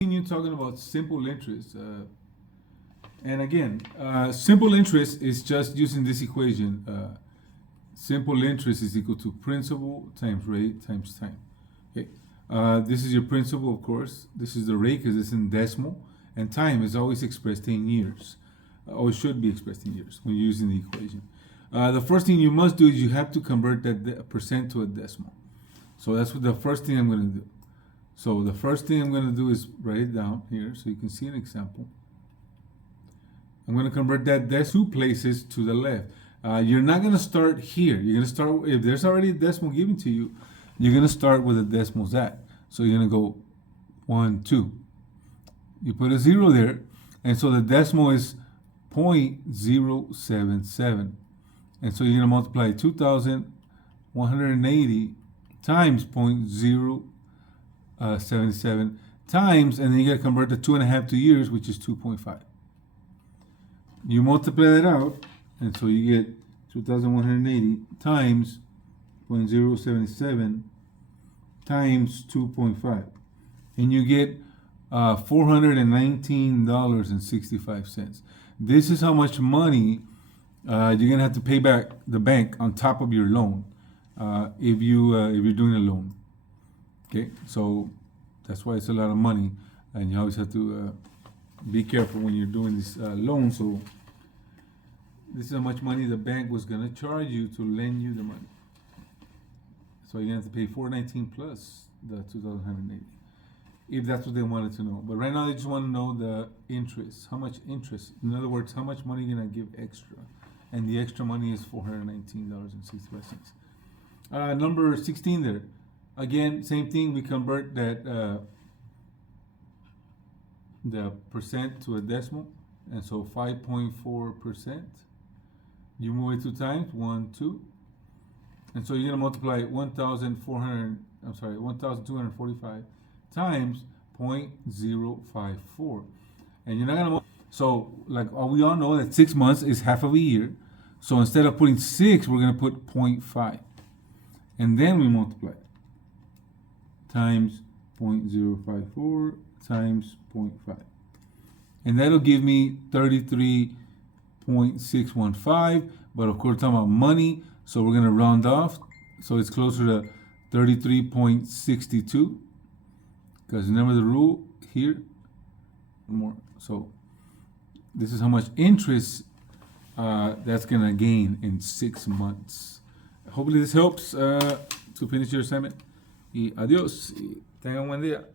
Continue talking about simple interest. And again, simple interest is just using this equation. Simple interest is equal to principal times rate times time. Okay. This is your principal, of course. This is the rate because it's in decimal. And time is always expressed in years. Or should be expressed in years when you're using the equation. The first thing you must do is you have to convert that percent to a decimal. So that's what the first thing I'm going to do. So the first thing I'm going to do is write it down here so you can see an example. I'm going to convert that decimal 2 places to the left. You're not going to start here. You're going to start, if there's already a decimal given to you, you're going to start where the decimal's at. So you're going to go 1, 2. You put a 0 there, and so the decimal is 0.077. And so you're going to multiply 2,180 times 0.077 times, and then you got to convert the 2.5 to years, which is 2.5. You multiply that out, and so you get 2,180 times 0.077 times 2.5, and you get $419.65. This is how much money you're gonna have to pay back the bank on top of your loan if you're doing a loan. Okay, so that's why it's a lot of money, and you always have to be careful when you're doing this loan. So this is how much money the bank was gonna charge you to lend you the money. So you're gonna have to pay $419 plus the 2,180, if that's what they wanted to know. But right now they just want to know the interest. How much interest? In other words, how much money are you gonna give extra? And the extra money is $419.65. Number 16 there. Again, same thing. We convert that the percent to a decimal, and so 5.4%. You move it 2 times, 1, 2, and so you're gonna multiply 1,245 times 0.054, and you're not gonna. So, like we all know that 6 months is half of a year. So instead of putting 6, we're gonna put 0.5, and then we multiply times 0.054 times 0.5, and that'll give me 33.615. But of course, we're talking about money, so we're gonna round off, so it's closer to 33.62, because remember the rule here. More. So this is how much interest that's gonna gain in 6 months. Hopefully this helps to finish your assignment. Y adiós. Y tengan un buen día.